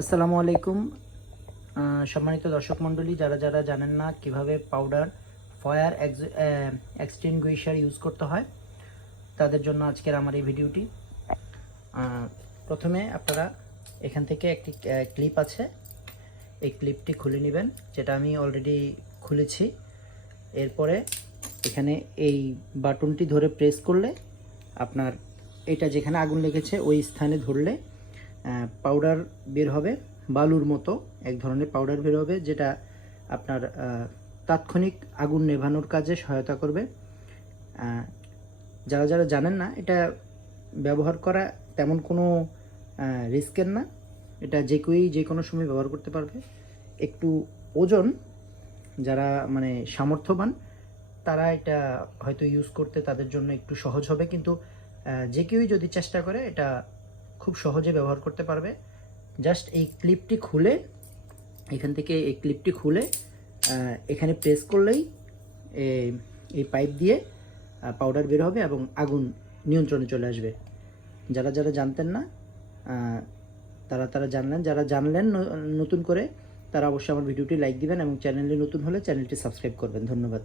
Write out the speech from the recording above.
আসসালামু আলাইকুম। সম্মানিত দর্শক মণ্ডলী, যারা যারা জানেন না কিভাবে পাউডার ফায়ার এক্সটিংগুইশার ইউজ করতে হয়, তাদের জন্য আজকের আমার এই ভিডিওটি। প্রথমে আপনারা এখান থেকে একটি ক্লিপ আছে, এই ক্লিপটি খুলে নেবেন, যেটা আমি অলরেডি খুলেছি। এরপরে এখানে এই বাটনটি ধরে প্রেস করলে আপনার এটা যেখানে আগুন লেগেছে ওই স্থানে ধরলে পাউডার বের হবে, বালুর মতো এক ধরনের পাউডার বের হবে, যেটা আপনার তাৎক্ষণিক আগুন নেভানোর কাজে সহায়তা করবে। যারা যারা জানেন না, এটা ব্যবহার করা তেমন কোনো রিস্কের না, এটা যে কোনো সময় ব্যবহার করতে পারবে। একটু ওজন যারা মানে সামর্থ্যবান তারা এটা হয়তো ইউজ করতে তাদের জন্য একটু সহজ হবে, কিন্তু যে কেউই যদি চেষ্টা করে এটা খুব সহজে ব্যবহার করতে পারবে। জাস্ট এই ক্লিপটি খুলে, এখান থেকে এই ক্লিপটি খুলে এখানে প্রেস করলেই এই পাইপ দিয়ে পাউডার বের হবে এবং আগুন নিয়ন্ত্রণে চলে আসবে। যারা যারা জানতেন না তারা জানলেন, যারা জানলেন নতুন করে তারা অবশ্যই আমার ভিডিওটি লাইক দিবেন এবং চ্যানেলে নতুন হলে চ্যানেলটি সাবস্ক্রাইব করবেন। ধন্যবাদ।